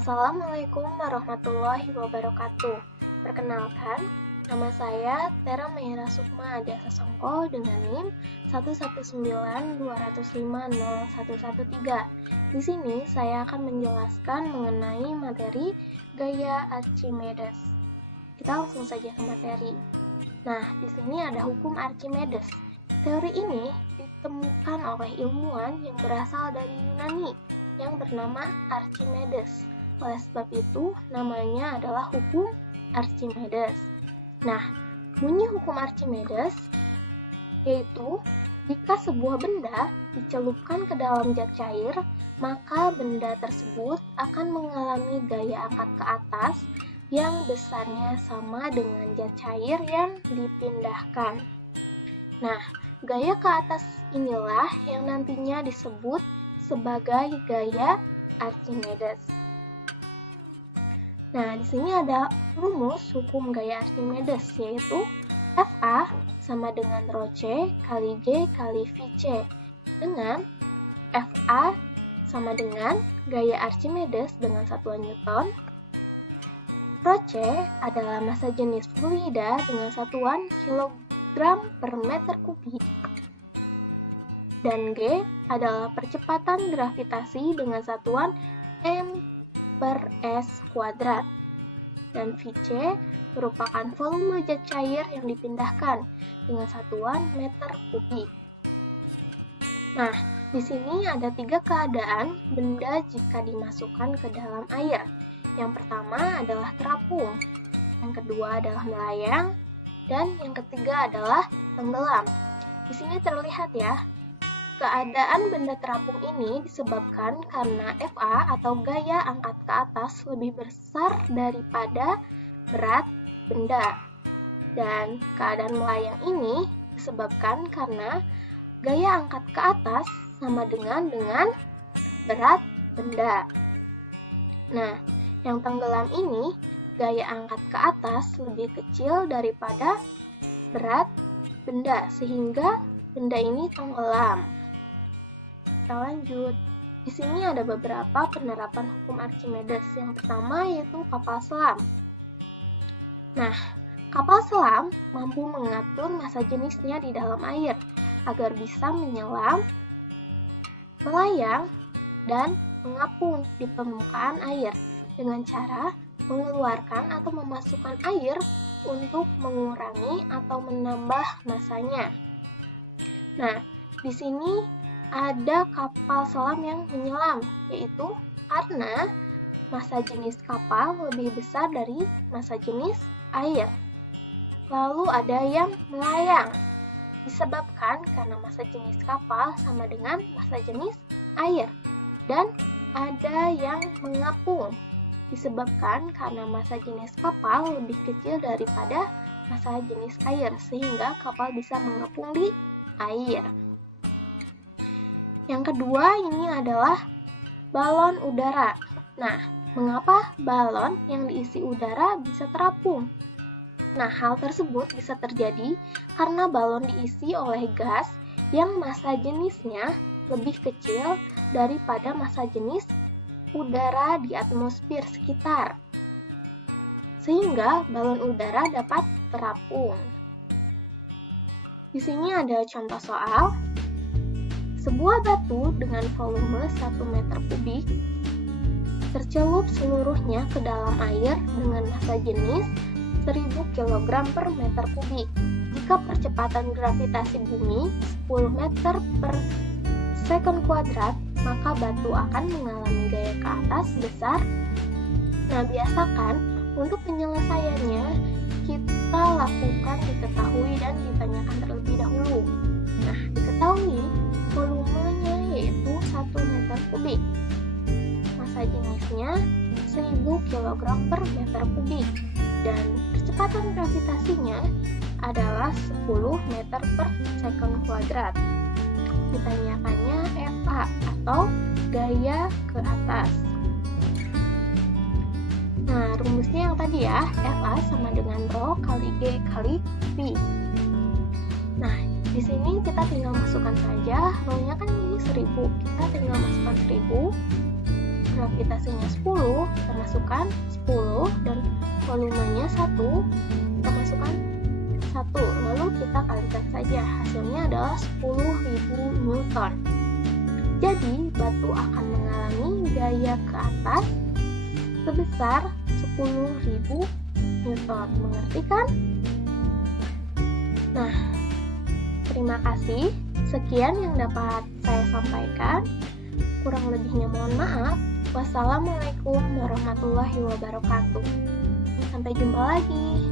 Assalamualaikum warahmatullahi wabarakatuh. Perkenalkan, nama saya Tera Meira Sukma Adia Sasongko dengan NIM 119205013. Di sini saya akan menjelaskan mengenai materi gaya Archimedes. Kita langsung saja ke materi. Nah, di sini ada hukum Archimedes. Teori ini ditemukan oleh ilmuwan yang berasal dari Yunani yang bernama Archimedes. Oleh sebab itu, namanya adalah hukum Archimedes. Nah, bunyi hukum Archimedes yaitu jika sebuah benda dicelupkan ke dalam zat cair, maka benda tersebut akan mengalami gaya angkat ke atas yang besarnya sama dengan zat cair yang dipindahkan. Nah, gaya ke atas inilah yang nantinya disebut sebagai gaya Archimedes. Nah, di sini ada rumus hukum gaya Archimedes, yaitu Fa sama dengan Rho C kali G kali Vc, dengan Fa sama dengan gaya Archimedes dengan satuan Newton. Rho C adalah massa jenis fluida dengan satuan kilogram per meter kubik. Dan G adalah percepatan gravitasi dengan satuan m/s². Dan Vc merupakan volume zat cair yang dipindahkan dengan satuan meter kubik. Nah, di sini ada 3 keadaan benda jika dimasukkan ke dalam air. Yang pertama adalah terapung, yang kedua adalah melayang, dan yang ketiga adalah tenggelam. Di sini terlihat ya, keadaan benda terapung ini disebabkan karena Fa atau gaya angkat ke atas lebih besar daripada berat benda. Dan keadaan melayang ini disebabkan karena gaya angkat ke atas sama dengan berat benda. Nah, yang tenggelam ini gaya angkat ke atas lebih kecil daripada berat benda sehingga benda ini tenggelam. Kita lanjut. Di sini ada beberapa penerapan hukum Archimedes. Yang pertama yaitu kapal selam. Nah, kapal selam mampu mengatur massa jenisnya di dalam air agar bisa menyelam, melayang, dan mengapung di permukaan air dengan cara mengeluarkan atau memasukkan air untuk mengurangi atau menambah massanya. Nah, di sini ada kapal selam yang menyelam, yaitu karena massa jenis kapal lebih besar dari massa jenis air. Lalu ada yang melayang, disebabkan karena massa jenis kapal sama dengan massa jenis air. Dan ada yang mengapung, disebabkan karena massa jenis kapal lebih kecil daripada massa jenis air, sehingga kapal bisa mengapung di air. Yang kedua ini adalah balon udara. Nah, mengapa balon yang diisi udara bisa terapung? Nah, hal tersebut bisa terjadi karena balon diisi oleh gas yang massa jenisnya lebih kecil daripada massa jenis udara di atmosfer sekitar, sehingga balon udara dapat terapung. Di sini ada contoh soal. Sebuah batu dengan volume 1 meter kubik tercelup seluruhnya ke dalam air dengan massa jenis 1000 kg per meter kubik. Jika percepatan gravitasi bumi 10 meter per second kuadrat, maka batu akan mengalami gaya ke atas besar. Nah, biasakan untuk penyelesaiannya kita lakukan diketahui dan ditanyakan terlebih dahulu. Nah, diketahui volumenya yaitu 1 meter kubik. Massa jenisnya 1000 kg per meter kubik. Dan percepatan gravitasinya adalah 10 meter per second kuadrat. Ditanyakannya Fa atau gaya ke atas. Nah, rumusnya yang tadi ya, Fa sama dengan Rho kali G kali V. Nah, di sini kita tinggal masukkan saja, Rho-nya kan ini 1000, kita tinggal masukkan 1000. gravitasinya 10, kita masukkan 10, dan volumenya 1, kita masukkan 1. Lalu kita kalikan saja, hasilnya adalah 10.000 Newton. Jadi, batu akan mengalami gaya ke atas sebesar 10.000 Newton. Mengerti kan? Nah, terima kasih. Sekian yang dapat saya sampaikan. Kurang lebihnya mohon maaf. Wassalamualaikum warahmatullahi wabarakatuh. Sampai jumpa lagi.